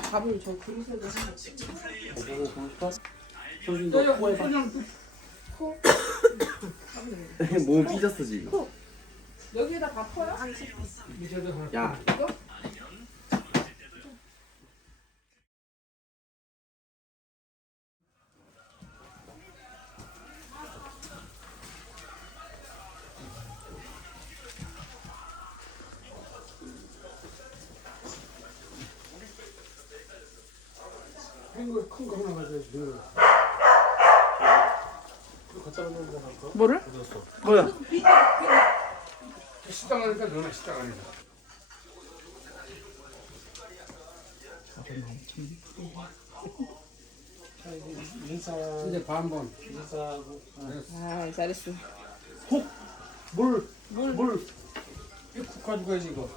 밥을 저 그릇에다 보고 싶어? 소준도 코에 봐. 코? 몸 삐졌어 지금. 여기에다 밥 퍼요? 야, 이거? 큰 거 하나 가져야지. 갖다 놓는 거 할까? 뭐를? 어디였어? 뭐야? 식당 하니까 너네 식당 이제 인사 이제 반번 인사하고 아 잘했어. 물, 물, 물. 이거 국 가져가야지 이거.